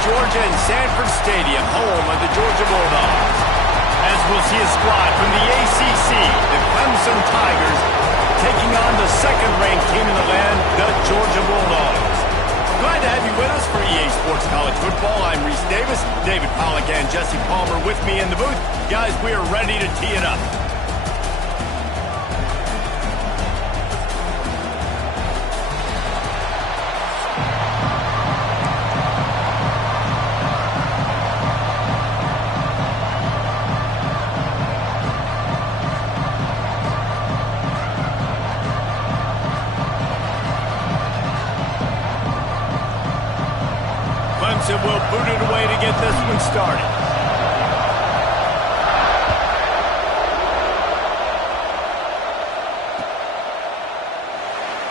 Georgia and Sanford Stadium, home of the Georgia Bulldogs. As we'll see a squad from the ACC, the Clemson Tigers, taking on the second-ranked team in the land, the Georgia Bulldogs. Glad to have you with us for EA Sports College Football. I'm Reese Davis, David Pollack and Jesse Palmer with me in the booth. Guys, we are ready to tee it up. Clemson will boot it away to get this one started.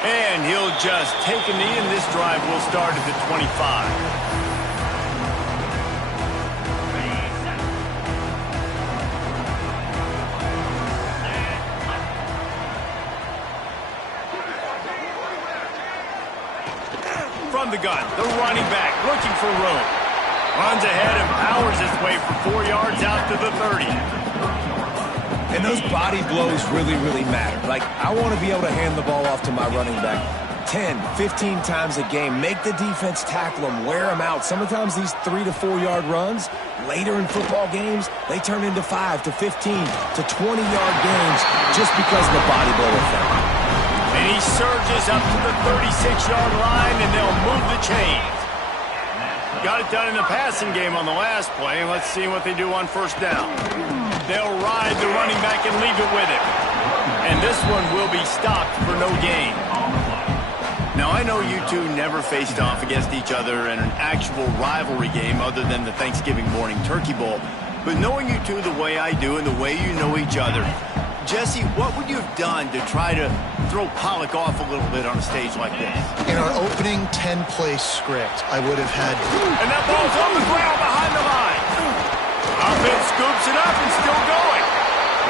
And he'll just take a knee, and this drive will start at the 25. From the gun, the running back looking for room. Runs ahead and powers his way for 4 yards out to the 30. And those body blows really, really matter. Like, I want to be able to hand the ball off to my running back 10, 15 times a game. Make the defense tackle them, wear them out. Sometimes these 3 to 4 yard runs, later in football games, they turn into 5 to 15 to 20 yard games just because of the body blow effect. And he surges up to the 36-yard line, and they'll move the chains. Got it done in the passing game on the last play, and let's see what they do on first down. They'll ride the running back and leave it with him. And this one will be stopped for no gain. Now, I know you two never faced off against each other in an actual rivalry game other than the Thanksgiving morning Turkey Bowl. But knowing you two the way I do and the way you know each other, Jesse, what would you have done to try to throw Pollack off a little bit on a stage like this? In our opening 10-play script, I would have had... And that ball's on the ground behind the line. Offense scoops it up and still going.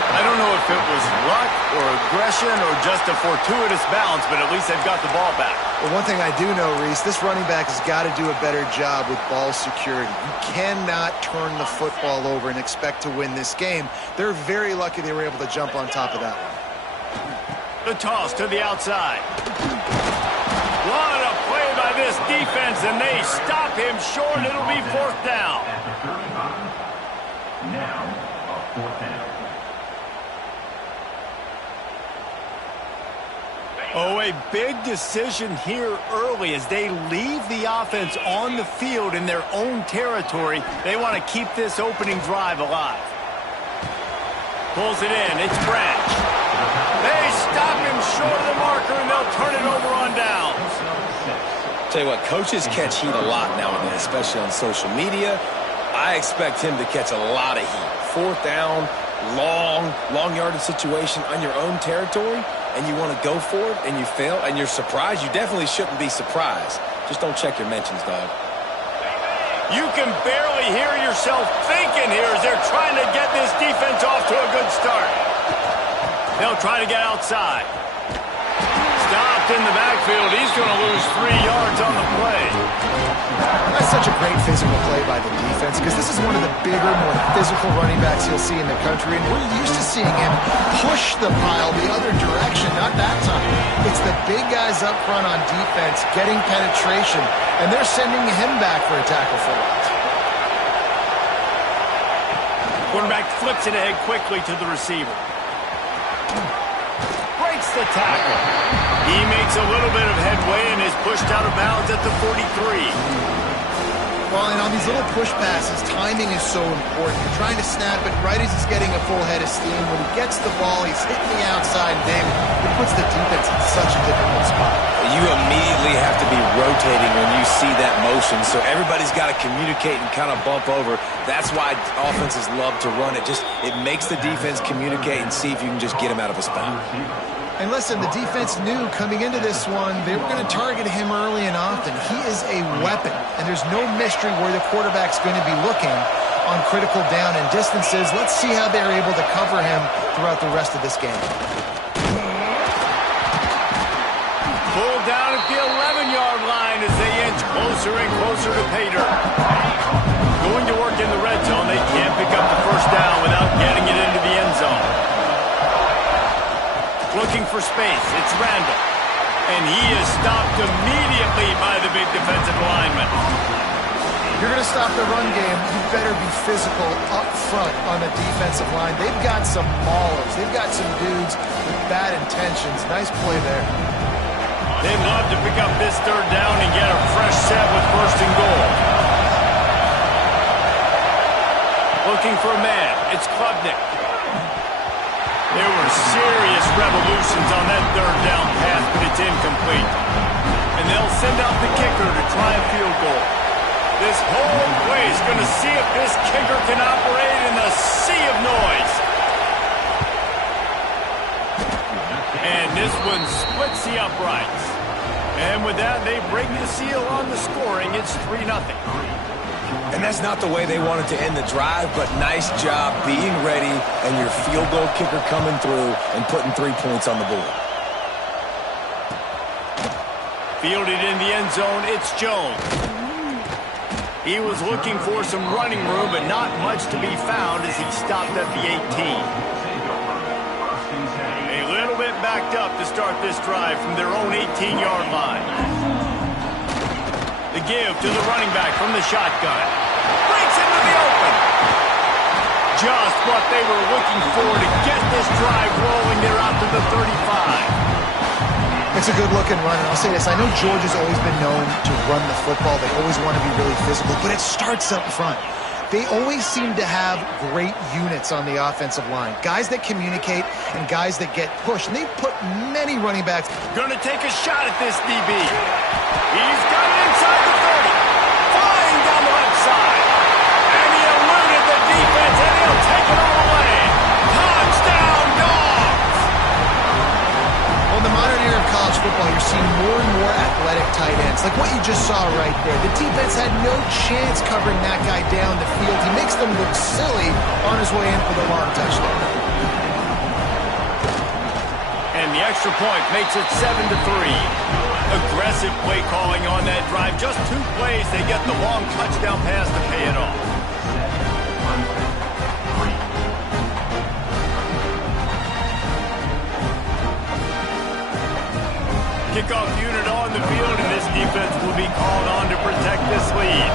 I don't know if it was luck or aggression or just a fortuitous bounce, but at least they've got the ball back. Well, one thing I do know, Reese, this running back has got to do a better job with ball security. You cannot turn the football over and expect to win this game. They're very lucky they were able to jump on top of that one. The toss to the outside. What a play by this defense, and they stop him short. It'll be fourth down. Now, a fourth down. Oh, a big decision here early as they leave the offense on the field in their own territory. They want to keep this opening drive alive. Pulls it in. It's Branch. They stop him short of the marker, and they'll turn it over on downs. Tell you what, coaches catch heat a lot now and then, especially on social media. I expect him to catch a lot of heat. Fourth down, long yardage situation on your own territory, and you want to go for it, and you fail, and you're surprised. You definitely shouldn't be surprised. Just don't check your mentions, dog. You can barely hear yourself thinking here as they're trying to get this defense off to a good start. They'll try to get outside. Stopped in the backfield. He's going to lose 3 yards on the play. That's such a great physical play by the defense because this is one of the bigger, more physical running backs you'll see in the country, and we're used to seeing him push the pile the other direction. Not that time. It's the big guys up front on defense getting penetration, and they're sending him back for a tackle for loss. Quarterback flips it ahead quickly to the receiver. Breaks the tackle. He makes a little bit of headway and is pushed out of bounds at the 43. Well, and on these little push passes, timing is so important. You're trying to snap it right as he's getting a full head of steam. When he gets the ball, he's hitting the outside, and David, it puts the defense in such a difficult spot. You immediately have to be rotating when you see that motion, so everybody's got to communicate and kind of bump over. That's why offenses love to run it. It makes the defense communicate and see if you can just get him out of a spot. And listen, the defense knew coming into this one, they were going to target him early and often. He is a weapon, and there's no mystery where the quarterback's going to be looking on critical down and distances. Let's see how they're able to cover him throughout the rest of this game. Pulled down at the 11-yard line as they inch closer and closer to pay dirt. Going to work in the red zone. They can't pick up the first down without getting it into the end zone. Looking for space. It's Randall. And he is stopped immediately by the big defensive lineman. If you're going to stop the run game, you better be physical up front on the defensive line. They've got some maulers. They've got some dudes with bad intentions. Nice play there. They'd love to pick up this third down and get a fresh set with first and goal. Looking for a man. It's Klubnik. There were serious revolutions on that third down pass, but it's incomplete. And they'll send out the kicker to try a field goal. This whole play is going to see if this kicker can operate in the sea of noise. And this one splits the uprights. And with that, they break the seal on the scoring. It's 3-0. And that's not the way they wanted to end the drive, but nice job being ready and your field goal kicker coming through and putting 3 points on the board. Fielded in the end zone, it's Jones. He was looking for some running room, but not much to be found as he stopped at the 18. A little bit backed up to start this drive from their own 18-yard line. The give to the running back from the shotgun. Breaks into the open. Just what they were looking for to get this drive rolling. They're out to the 35. It's a good-looking run, and I'll say this. I know Georgia's always been known to run the football. They always want to be really physical, but it starts up front. They always seem to have great units on the offensive line. Guys that communicate and guys that get pushed. And they've put many running backs. Going to take a shot at this DB. He's got it inside the 30. Flying down the left side. And he eluded the defense, and he'll take it all away. Touchdown, Dogs! Well, in the modern era of college football, you're seeing more and more athletic tight ends. Like what you just saw right there. The defense had no chance covering that guy down the field. He makes them look silly on his way in for the long touchdown. And the extra point makes it 7-3. Aggressive play calling on that drive. Just 2 plays, they get the long touchdown pass to pay it off. Kickoff unit on the field, and this defense will be called on to protect this lead.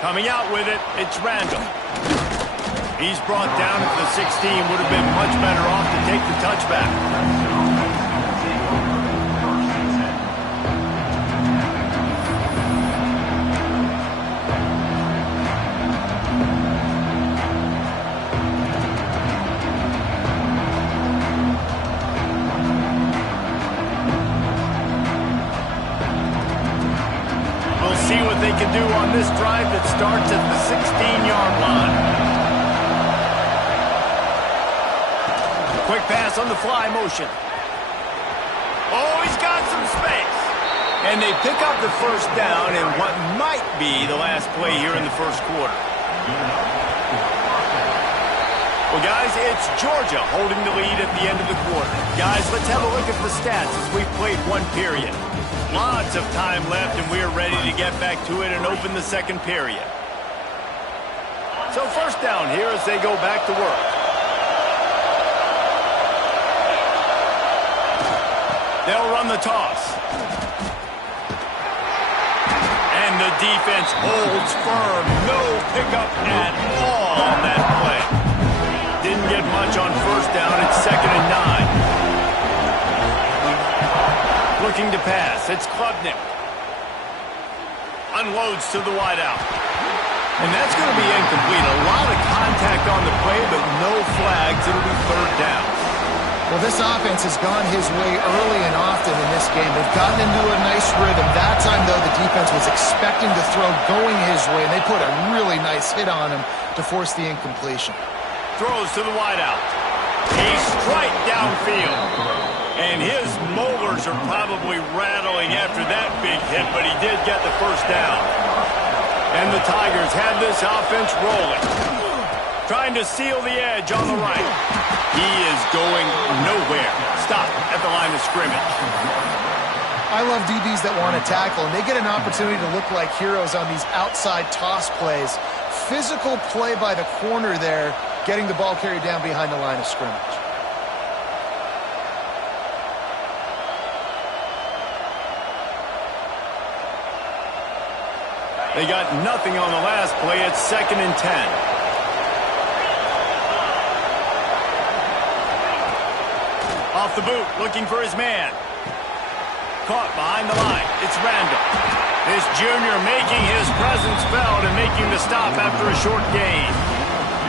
Coming out with it, it's Randall. He's brought down at the 16. Would have been much better off to take the touchback. We'll see what they can do on this drive that starts at the 16-yard line. Quick pass on the fly motion. Oh, he's got some space. And they pick up the first down in what might be the last play here in the first quarter. Well, guys, it's Georgia holding the lead at the end of the quarter. Guys, let's have a look at the stats as we've played 1 period. Lots of time left, and we're ready to get back to it and open the second period. So first down here as they go back to work. They'll run the toss. And the defense holds firm. No pickup at all on that play. Didn't get much on first down. It's 2nd and 9. Looking to pass. It's Klubnik. Unloads to the wideout. And that's going to be incomplete. A lot of contact on the play, but no flags. It'll be 3rd down. Well, this offense has gone his way early and often in this game. They've gotten into a nice rhythm. That time, though, the defense was expecting to throw going his way, and they put a really nice hit on him to force the incompletion. Throws to the wideout. A strike downfield. And his molars are probably rattling after that big hit, but he did get the first down. And the Tigers have this offense rolling. Trying to seal the edge on the right. He is going nowhere. Stop at the line of scrimmage. I love DBs that want to tackle, and they get an opportunity to look like heroes on these outside toss plays. Physical play by the corner there, getting the ball carried down behind the line of scrimmage. They got nothing on the last play. It's 2nd and 10. Off the boot, looking for his man. Caught behind the line. It's Randall. This junior making his presence felt and making the stop after a short gain.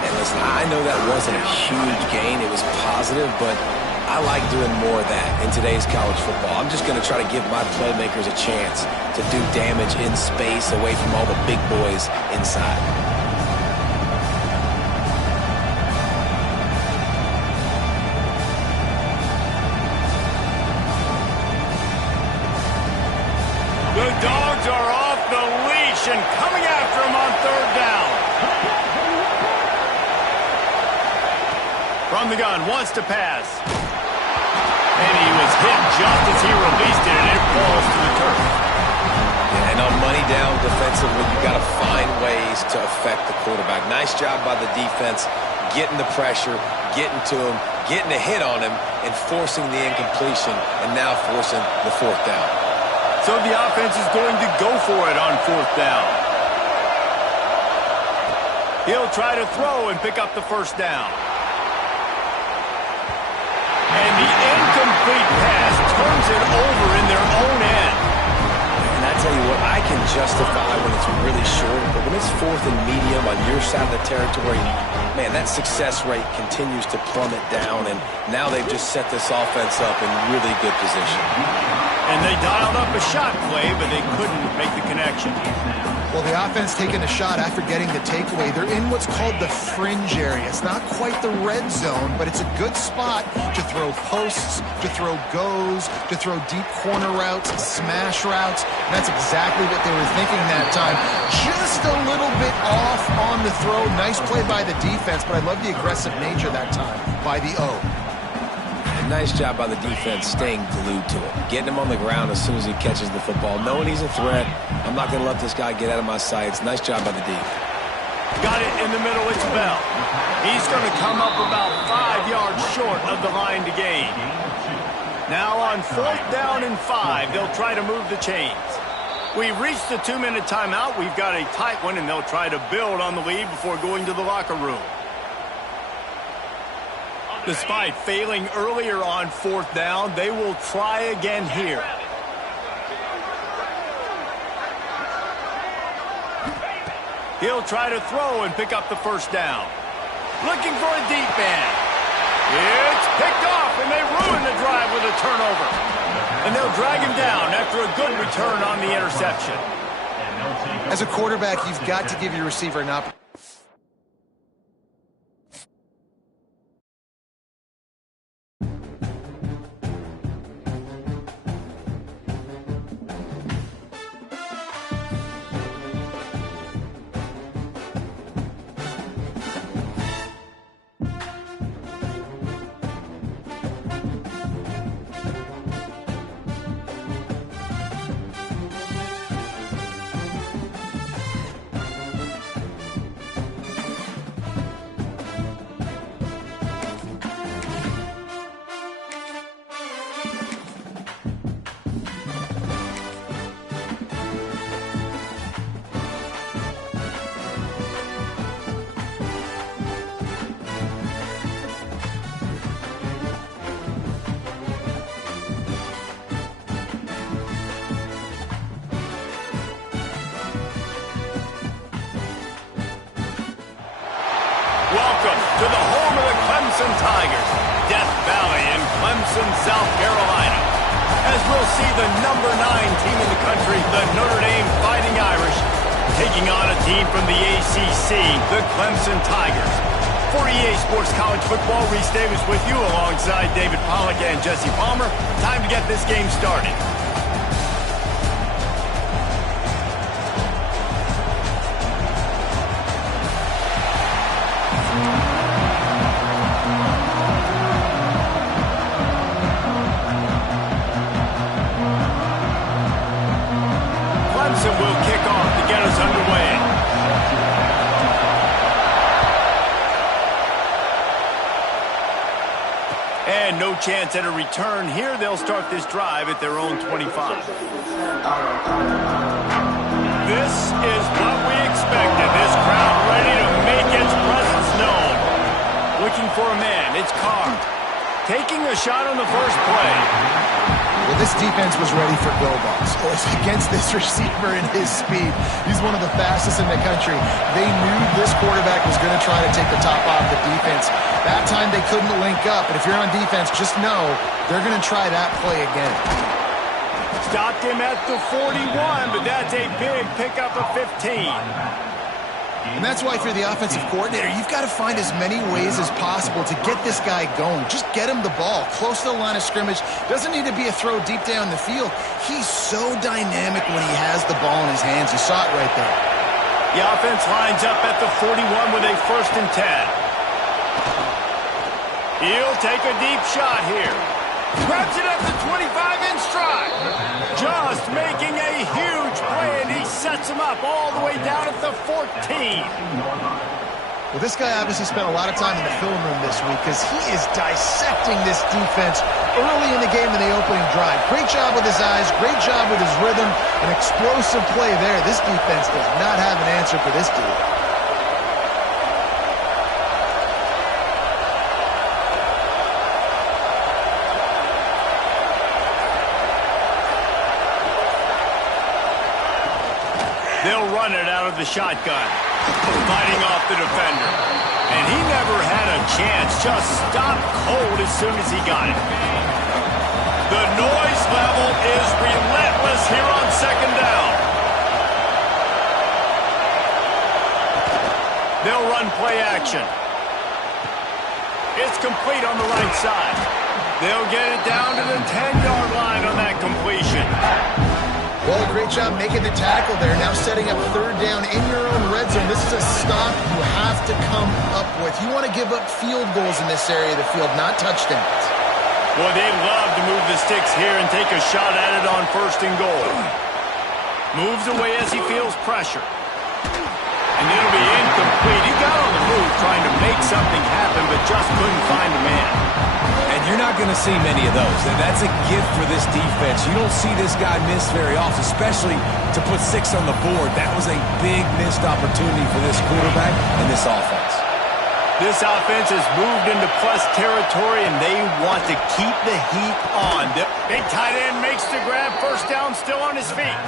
And listen, I know that wasn't a huge gain. It was positive, but I like doing more of that in today's college football. I'm just going to try to give my playmakers a chance to do damage in space away from all the big boys inside. The Dogs are off the leash and coming after him on 3rd down. From the gun, wants to pass. And he was hit just as he released it, and it falls to the turf. Yeah, and on money down defensively, you got to find ways to affect the quarterback. Nice job by the defense, getting the pressure, getting to him, getting a hit on him, and forcing the incompletion, and now forcing the 4th down. So the offense is going to go for it on 4th down. He'll try to throw and pick up the 1st down. And the incomplete pass turns it over in their own end. And I tell you what, I can justify when it's really short, but when it's 4th and medium on your side of the territory, man, that success rate continues to plummet down, and now they've just set this offense up in really good position. And they dialed up a shot play, but they couldn't make the connection. Well, the offense taking a shot after getting the takeaway. They're in what's called the fringe area. It's not quite the red zone, but it's a good spot to throw posts, to throw goes, to throw deep corner routes, smash routes. And that's exactly what they were thinking that time. Just a little bit off on the throw. Nice play by the defense, but I love the aggressive nature that time by the O. Nice job by the defense staying glued to him, getting him on the ground as soon as he catches the football, knowing he's a threat. I'm not going to let this guy get out of my sights. Nice job by the D. Got it in the middle. It's Bell. He's going to come up about 5 yards short of the line to gain. Now on 4th down and 5, they'll try to move the chains. We've reached the 2-minute timeout. We've got a tight one, and they'll try to build on the lead before going to the locker room. Despite failing earlier on 4th down, they will try again here. He'll try to throw and pick up the 1st down. Looking for a deep man. It's picked off, and they ruin the drive with a turnover. And they'll drag him down after a good return on the interception. As a quarterback, you've got to give your receiver an opportunity. Welcome to the home of the Clemson Tigers, Death Valley in Clemson, South Carolina. As we'll see the number 9 team in the country, the Notre Dame Fighting Irish, taking on a team from the ACC, the Clemson Tigers. For EA Sports College Football, Reese Davis with you alongside David Pollack and Jesse Palmer. Time to get this game started. Clemson will kick off to get us underway. And no chance at a return here. They'll start this drive at their own 25. This is what we expected. This crowd ready to make its presence known. Looking for a man. It's Carr. Taking a shot on the first play. Well, this defense was ready for go balls. Against this receiver and his speed. He's one of the fastest in the country. They knew this quarterback was going to try to take the top off the defense. That time they couldn't link up. But if you're on defense, just know they're going to try that play again. Stopped him at the 41, but that's a big pickup of 15. And that's why if you're the offensive coordinator, you've got to find as many ways as possible to get this guy going. Just get him the ball close to the line of scrimmage. Doesn't need to be a throw deep down the field. He's so dynamic when he has the ball in his hands. You saw it right there. The offense lines up at the 41 with a 1st and 10. He'll take a deep shot here. Grabs it at the 25 in stride. Just making a huge play, and he sets him up all the way down at the 14. Well, this guy obviously spent a lot of time in the film room this week because he is dissecting this defense early in the game in the opening drive. Great job with his eyes, great job with his rhythm, an explosive play there. This defense does not have an answer for this dude. They'll run it out of the shotgun, fighting off the defender. And he never had a chance, just stopped cold as soon as he got it. The noise level is relentless here on 2nd down. They'll run play action. It's complete on the right side. They'll get it down to the 10-yard line on that completion. Well, great job making the tackle there. Now setting up 3rd down in your own red zone. This is a stop you have to come up with. You want to give up field goals in this area of the field, not touchdowns. Well, they love to move the sticks here and take a shot at it on 1st and goal. Moves away as he feels pressure. And it'll be incomplete. He got on the move trying to make something happen, but just couldn't find a man. And you're not going to see many of those. And that's a gift for this defense. You don't see this guy miss very often, especially to put 6 on the board. That was a big missed opportunity for this quarterback and this offense. This offense has moved into plus territory, and they want to keep the heat on. The big tight end makes the grab. 1st down, still on his feet.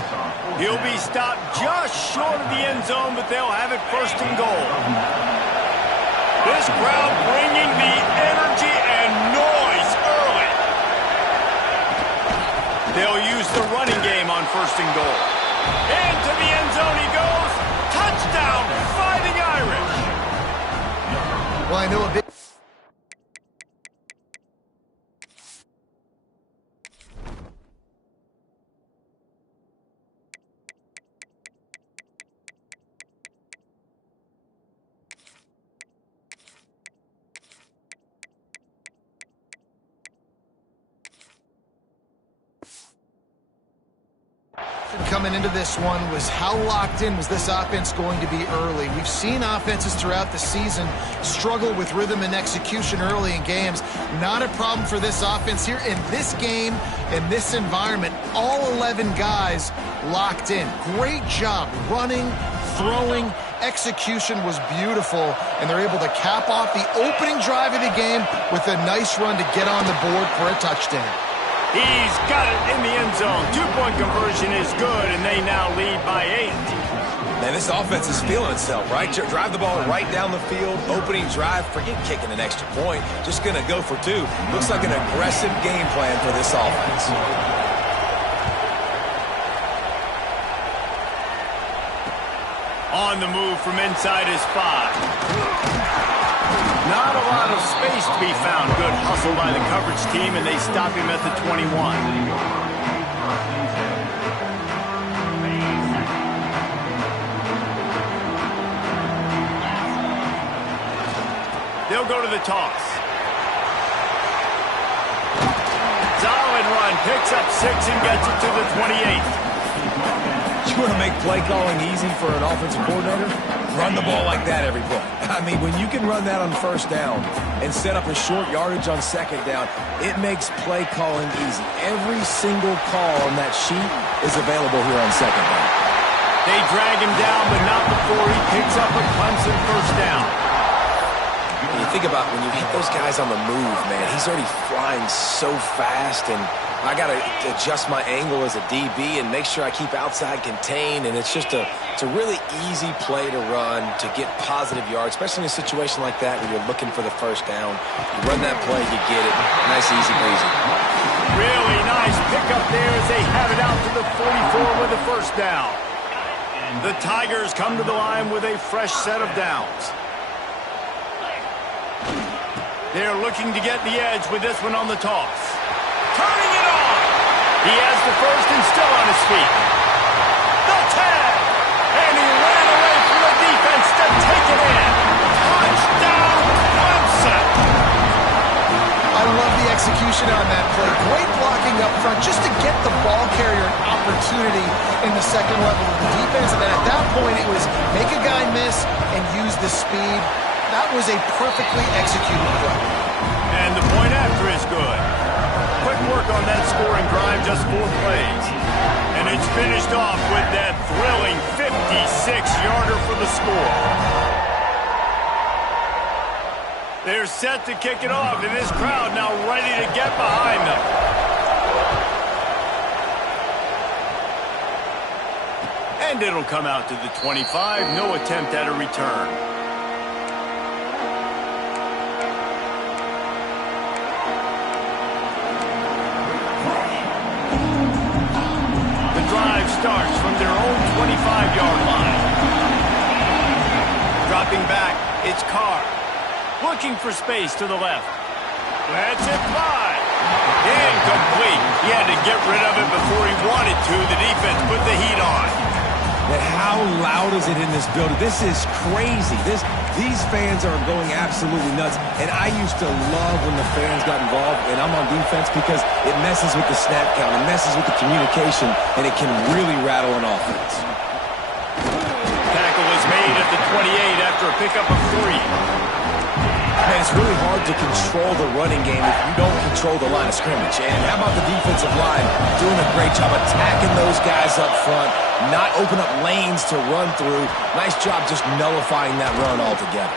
He'll be stopped just short of the end zone, but they'll have it 1st and goal. This crowd bringing the energy and noise early. They'll use the running game on 1st and goal. Into the end zone he goes. Touchdown, Fighting Irish. Well, I know a big... Coming into this one was how locked in was this offense going to be early. We've seen offenses throughout the season struggle with rhythm and execution early in games. Not a problem for this offense here in this game, in this environment. All 11 guys locked in. Great job running, throwing. Execution was beautiful, and they're able to cap off the opening drive of the game with a nice run to get on the board for a touchdown. He's got it in the end zone. 2-point conversion is good, and they now lead by 8. Man, this offense is feeling itself, right? Drive the ball right down the field, opening drive, forget kicking an extra point. Just going to go for 2. Looks like an aggressive game plan for this offense. On the move from inside his 5. to be found. Good hustle by the coverage team, and they stop him at the 21. They'll go to the toss. Solid run, picks up 6 and gets it to the 28. You want to make play calling easy for an offensive coordinator? Run the ball like that every play. I mean, when you can run that on first down and set up a short yardage on second down, it makes play calling easy. Every single call on that sheet is available here on second down. They drag him down, but not before he picks up a Clemson first down. You think about when you hit those guys on the move, man, he's already flying so fast, and I got to adjust my angle as a DB and make sure I keep outside contained, and it's just it's a really easy play to run to get positive yards, especially in a situation like that where you're looking for the first down. You run that play, you get it. Nice, easy breezy. Really nice pickup there as they have it out to the 44 with the first down. The Tigers come to the line with a fresh set of downs. They're looking to get the edge with this one on the toss. Turning it on! He has the first and still on his feet. The tag! And he ran away from the defense to take it in. Touchdown, Clemson! I love the execution on that play. Great blocking up front just to get the ball carrier an opportunity in the second level of the defense. And then at that point, it was make a guy miss and use the speed. That was a perfectly executed play. And the point after is good. Quick work on that scoring drive, just 4 plays. And it's finished off with that thrilling 56-yarder for the score. They're set to kick it off, and this crowd now ready to get behind them. And it'll come out to the 25. No attempt at a return. Starts from their own 25-yard line. Dropping back, it's Carr. Looking for space to the left. That's it fly. Incomplete. He had to get rid of it before he wanted to. The defense put the heat on. But how loud is it in this building? This is crazy. These fans are going absolutely nuts. And I used to love when the fans got involved, and I'm on defense because it messes with the snap count, it messes with the communication, and it can really rattle an offense. Tackle is made at the 28 after a pickup of 3. Man, it's really hard to control the running game if you don't control the line of scrimmage. And how about the defensive line doing a great job attacking those guys up front, not open up lanes to run through. Nice job just nullifying that run altogether.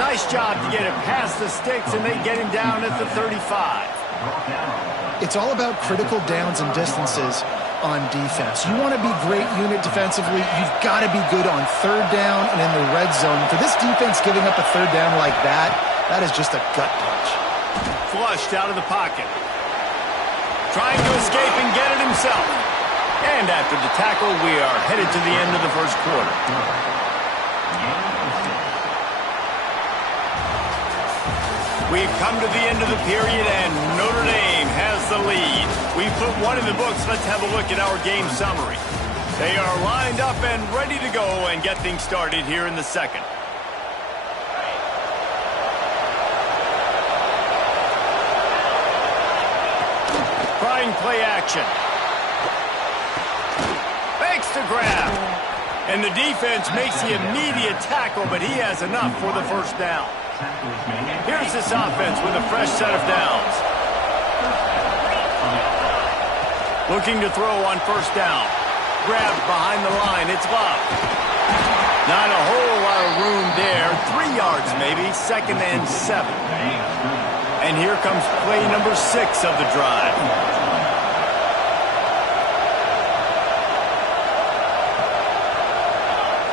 Nice job to get it past the sticks, and they get him down at the 35. It's all about critical downs and distances on defense. You want to be great unit defensively, you've got to be good on third down and in the red zone. For this defense giving up a third down like that, that is just a gut punch. Flushed out of the pocket. Trying to escape and get it himself. And after the tackle, we are headed to the end of the first quarter. We've come to the end of the period, and Notre Dame has the lead. We've put one in the books. Let's have a look at our game summary. They are lined up and ready to go and get things started here in the second. Trying play action. Fakes the grab. And the defense makes the immediate tackle, but he has enough for the first down. Here's this offense with a fresh set of downs. Looking to throw on first down. Grabbed behind the line. It's Love. Not a whole lot of room there. 3 yards maybe. 2nd and 7. And here comes play number 6 of the drive.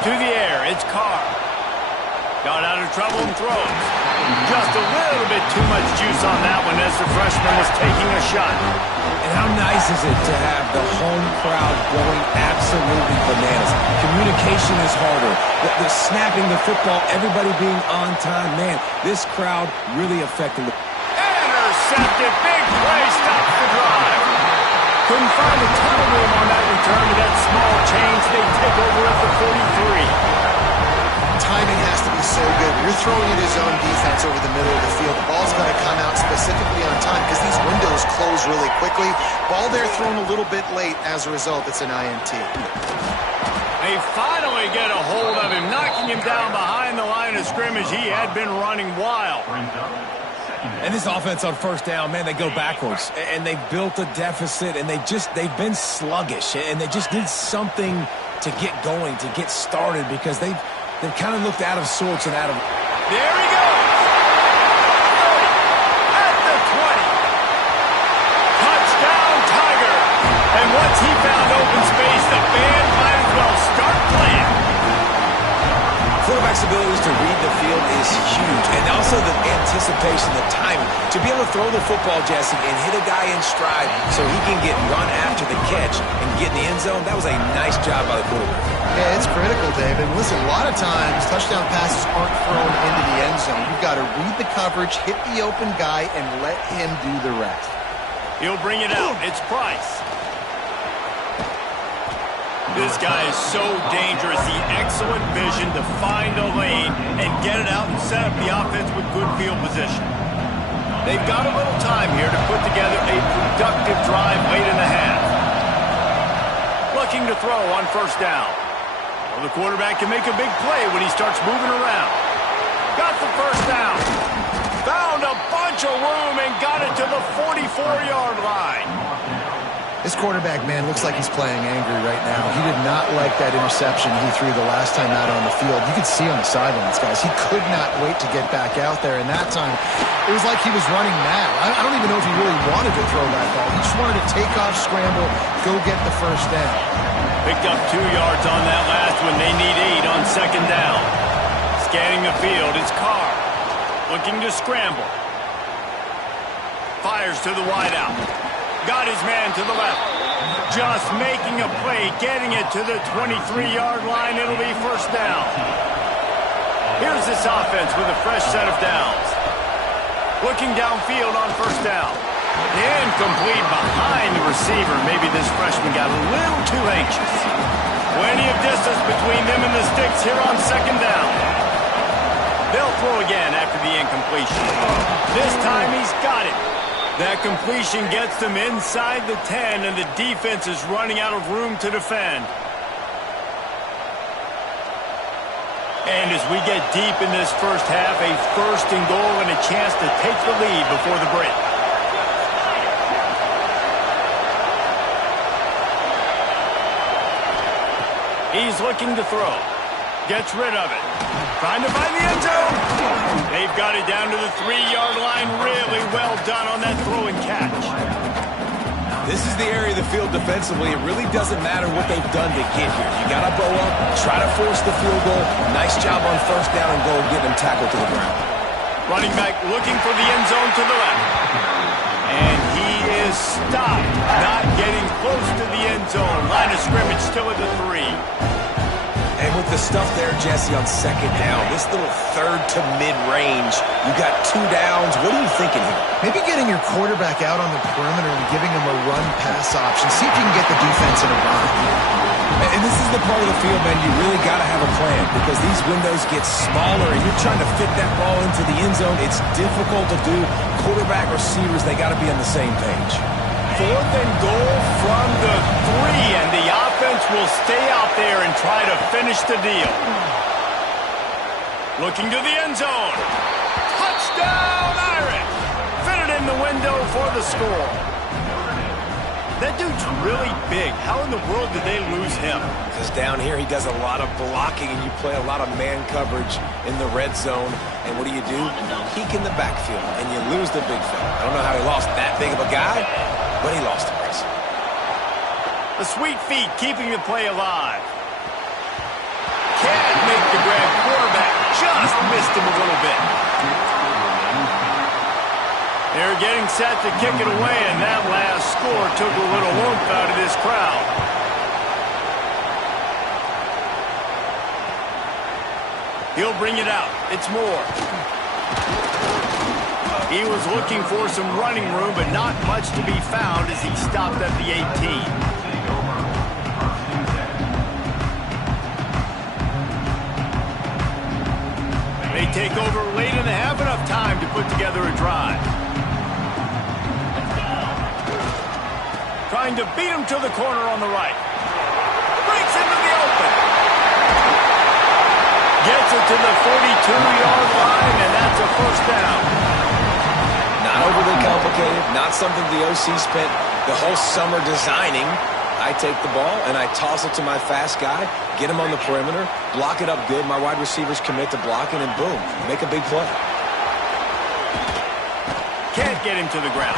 To the air. It's Carr. Got out of trouble and throws. Just a little bit too much juice on that one as the freshman was taking a shot. And how nice is it to have the home crowd going absolutely bananas? Communication is harder. The snapping the football, everybody being on time. Man, this crowd really affected it. Intercepted. Big play. Stops the drive. Couldn't find a ton of room on that return to that small change. They take over at the 43. Timing has to be so good. You're throwing in his own defense over the middle of the field. The ball's going to come out specifically on time because these windows close really quickly. Ball there thrown a little bit late. As a result, it's an INT. They finally get a hold of him, knocking him down behind the line of scrimmage. He had been running wild. And this offense on first down, man, they go backwards. And they built a deficit, and they've been sluggish. And they just need something to get going, to get started, because they've kind of looked out of sorts and out of... There he goes! 30, at the 20. Touchdown, Tiger! And once he found open space, the band might as well start playing. Quarterback's abilities to read the field is huge. And also the anticipation, the timing. To be able to throw the football, Jesse, and hit a guy in stride so he can get run after the catch and get in the end zone, that was a nice job by the quarterback. Yeah, it's critical, David. Listen, a lot of times touchdown passes aren't thrown into the end zone. You've got to read the coverage, hit the open guy, and let him do the rest. He'll bring it out. It's Price. This guy is so dangerous. The excellent vision to find a lane and get it out and set up the offense with good field position. They've got a little time here to put together a productive drive late in the half. Looking to throw on first down. Well, the quarterback can make a big play when he starts moving around. Got the first down. Found a bunch of room and got it to the 44-yard line. This quarterback, man, looks like he's playing angry right now. He did not like that interception he threw the last time out on the field. You could see on the sidelines, guys. He could not wait to get back out there, and that time it was like he was running mad. I don't even know if he really wanted to throw that ball. He just wanted to take off, scramble, go get the first down. Picked up 2 yards on that last one. They need 8 on second down. Scanning the field, it's Carr. Looking to scramble. Fires to the wideout. Got his man to the left. Just making a play, getting it to the 23-yard line. It'll be first down. Here's this offense with a fresh set of downs. Looking downfield on first down. Incomplete behind the receiver. Maybe this freshman got a little too anxious. Plenty of distance between them and the sticks here on second down. They'll throw again after the incompletion. This time he's got it. That completion gets them inside the 10, and the defense is running out of room to defend. And as we get deep in this first half, a first and goal and a chance to take the lead before the break. He's looking to throw. Gets rid of it. Trying to find the end zone. They've got it down to the 3-yard line. Really well done on that throw and catch. This is the area of the field defensively. It really doesn't matter what they've done to get here. You got to bow up, try to force the field goal. Nice job on first down and goal, get them tackled to the ground. Running back looking for the end zone to the left. And he is stopped. Not getting close to the end zone. Line of scrimmage still at the 3. And with the stuff there, Jesse, on second down, this little third to mid-range, you got 2 downs. What are you thinking here? Maybe getting your quarterback out on the perimeter and giving him a run-pass option. See if you can get the defense in a run. And this is the part of the field, man, you really got to have a plan because these windows get smaller and you're trying to fit that ball into the end zone. It's difficult to do. Quarterback, receivers, they got to be on the same page. 4th and goal from the 3, and the offense will stay out there and try to finish the deal. Looking to the end zone. Touchdown, Irish! Fitted in the window for the score. That dude's really big. How in the world did they lose him? Because down here he does a lot of blocking and you play a lot of man coverage in the red zone. And what do? Peek in the backfield and you lose the big fella. I don't know how he lost that big of a guy, but he lost him. The sweet feet keeping the play alive. Can't make the grab. Quarterback just missed him a little bit. They're getting set to kick it away, and that last score took a little oomph out of this crowd. He'll bring it out. It's Moore. He was looking for some running room, but not much to be found as he stopped at the 18. They take over late and have enough time to put together a drive. Trying to beat him to the corner on the right. Breaks into the open. Gets it to the 42-yard line, and that's a first down. Not overly complicated, not something the OC spent the whole summer designing. I take the ball and I toss it to my fast guy, get him on the perimeter, block it up good. My wide receivers commit to blocking, and boom, make a big play. Can't get him to the ground.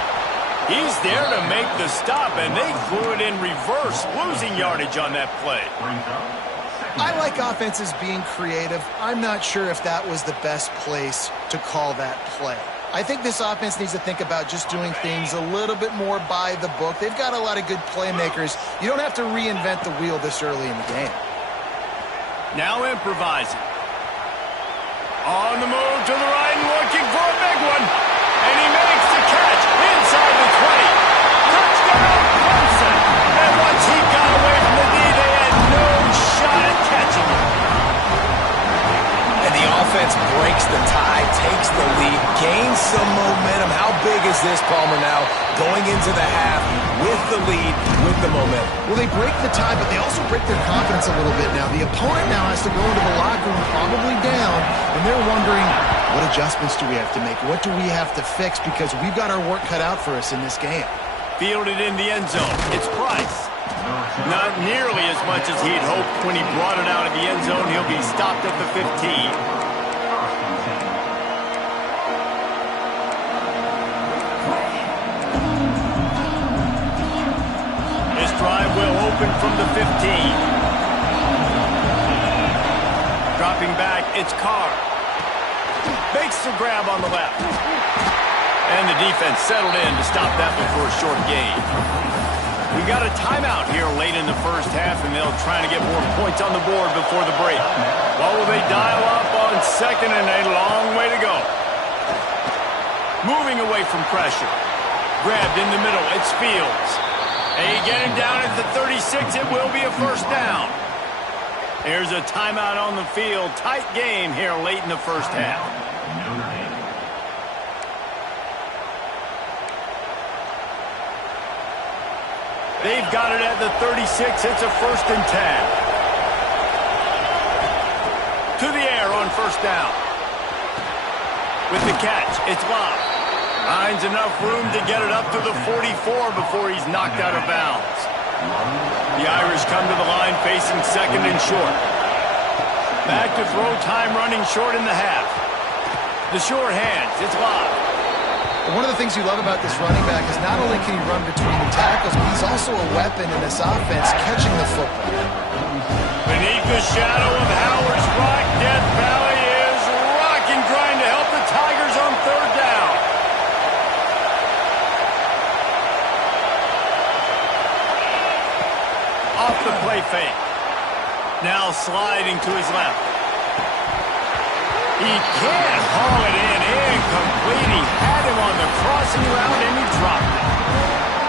He's there to make the stop, and they flew it in reverse, losing yardage on that play. I like offenses being creative. I'm not sure if that was the best place to call that play. I think this offense needs to think about just doing things a little bit more by the book. They've got a lot of good playmakers. You don't have to reinvent the wheel this early in the game. Now improvising. On the move to the right and looking for a big one. And he makes the catch inside the 20. Touchdown, Clemson. And once he got away from the D, they had no shot at catching him. And the offense breaks the tie, takes the lead, gains some momentum. How big is this, Palmer, now going into the half with the lead, with the momentum? Well, they break the tie, but they also break their confidence a little bit now. The opponent now has to go into the locker room probably down, and they're wondering, what adjustments do we have to make? What do we have to fix? Because we've got our work cut out for us in this game. Fielded in the end zone. It's Price. Not nearly as much as he'd hoped when he brought it out of the end zone. He'll be stopped at the 15. This drive will open from the 15. Dropping back, it's Carr. Makes the grab on the left. And the defense settled in to stop that before a short gain. We got a timeout here late in the first half, and they'll try to get more points on the board before the break. What will they dial up on second, and a long way to go. Moving away from pressure. Grabbed in the middle. It's Fields. They get him down at the 36. It will be a first down. There's a timeout on the field. Tight game here late in the first half. They've got it at the 36. It's a 1st and 10. To the air on first down. With the catch, it's Love. Finds enough room to get it up to the 44 before he's knocked out of bounds. The Irish come to the line facing 2nd and short. Back to throw time, running short in the half. The short hands, it's Love. One of the things you love about this running back is not only can he run between the tackles, but he's also a weapon in this offense, catching the football. Beneath the shadow of Howard's Rock, Death Valley is rocking, trying to help the Tigers on 3rd down. Off the play fake. Now sliding to his left. He can't haul it in. Incomplete. He had him on the crossing route, and he dropped it.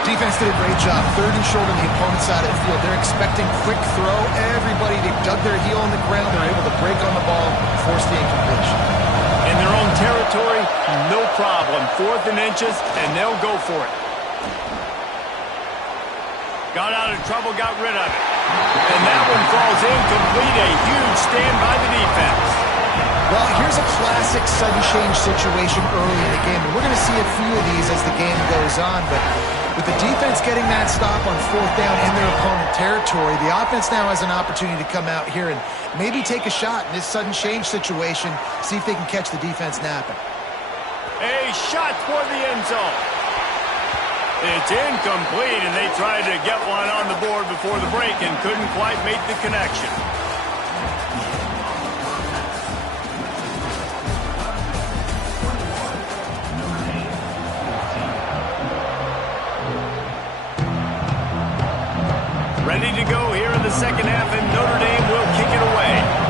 Defense did a great job. 3rd and short on the opponent's side of the field. They're expecting quick throw. Everybody, they dug their heel on the ground. They're able to break on the ball, force the incompletion. In their own territory, no problem. 4th and inches, and they'll go for it. Got out of trouble, got rid of it. And that one falls incomplete. A huge stand by the defense. Well, here's a classic sudden change situation early in the game. And we're going to see a few of these as the game goes on. But with the defense getting that stop on 4th down in their opponent territory, the offense now has an opportunity to come out here and maybe take a shot in this sudden change situation, see if they can catch the defense napping. A shot for the end zone. It's incomplete, and they tried to get one on the board before the break and couldn't quite make the connection. second half, and Notre Dame will kick it away.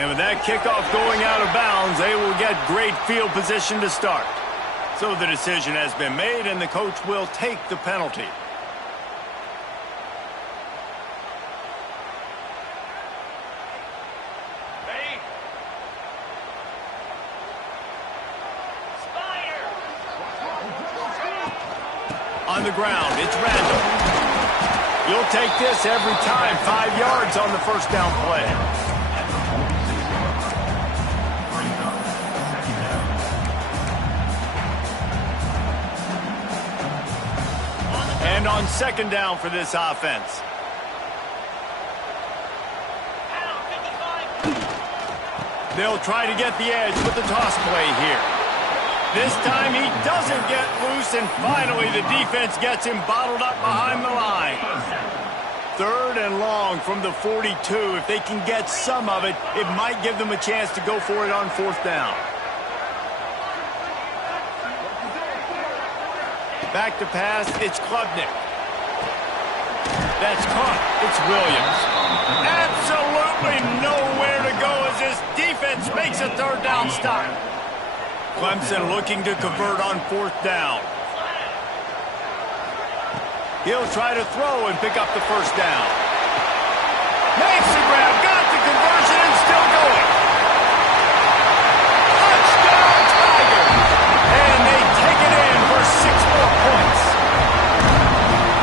And with that kickoff going out of bounds, they will get great field position to start. So the decision has been made, and the coach will take the penalty. On the ground, it's Randall. You'll take this every time. 5 yards on the first down play. And on second down for this offense. They'll try to get the edge with the toss play here. This time he doesn't get loose, and finally the defense gets him bottled up behind the line. Third and long from the 42. If they can get some of it, it might give them a chance to go for it on fourth down. Back to pass, it's Klubnik. That's caught. It's Williams. Absolutely nowhere to go as this defense makes a third down stop. Clemson looking to convert on fourth down. He'll try to throw and pick up the first down. Makes the grab, got the conversion, and still going. Touchdown, Tigers! And they take it in for 6 more points.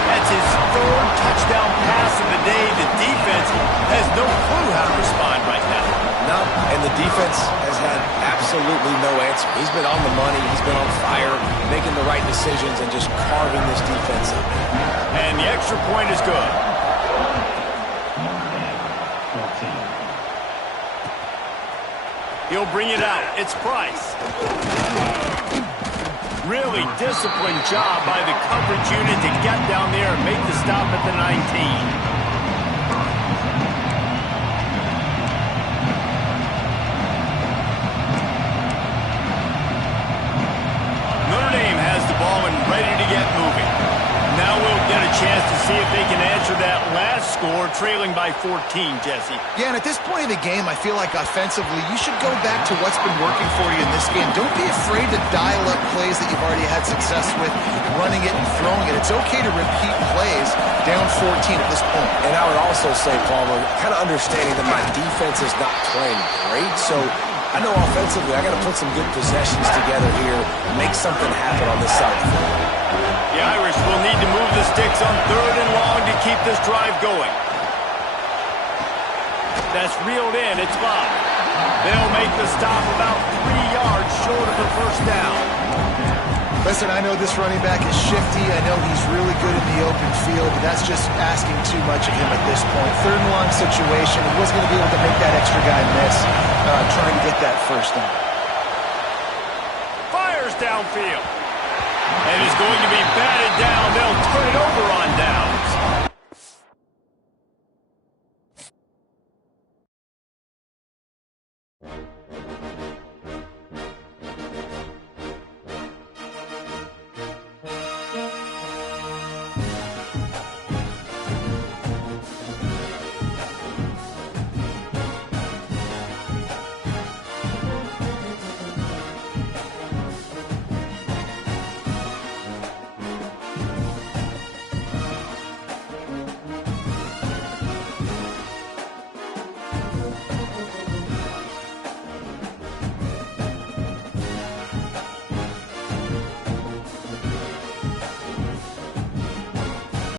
That's his third touchdown pass of the day. The defense has no clue how to respond right now. No, and the defense has had absolutely no answer. He's been on the money. He's been on fire, making the right decisions and just carving this defense up. And the extra point is good. He'll bring it out. It's Price. Really disciplined job by the coverage unit to get down there and make the stop at the 19. Ready to get moving. Now we'll get a chance to see if they can answer that last score, trailing by 14, Jesse. Yeah, and at this point of the game, I feel like offensively, you should go back to what's been working for you in this game. Don't be afraid to dial up plays that you've already had success with, running it and throwing it. It's okay to repeat plays down 14 at this point. And I would also say, Palmer, kind of understanding that my defense is not playing great, so I know offensively I got to put some good possessions together here, make something happen on this side of the field. The Irish will need to move the sticks on third and long to keep this drive going. That's reeled in. It's Love. They'll make the stop about 3 yards short of the first down. Listen, I know this running back is shifty. I know he's really good in the open field, but that's just asking too much of him at this point. Third and long situation. He wasn't going to be able to make that extra guy miss, trying to get that first down. Fires downfield. And it's going to be batted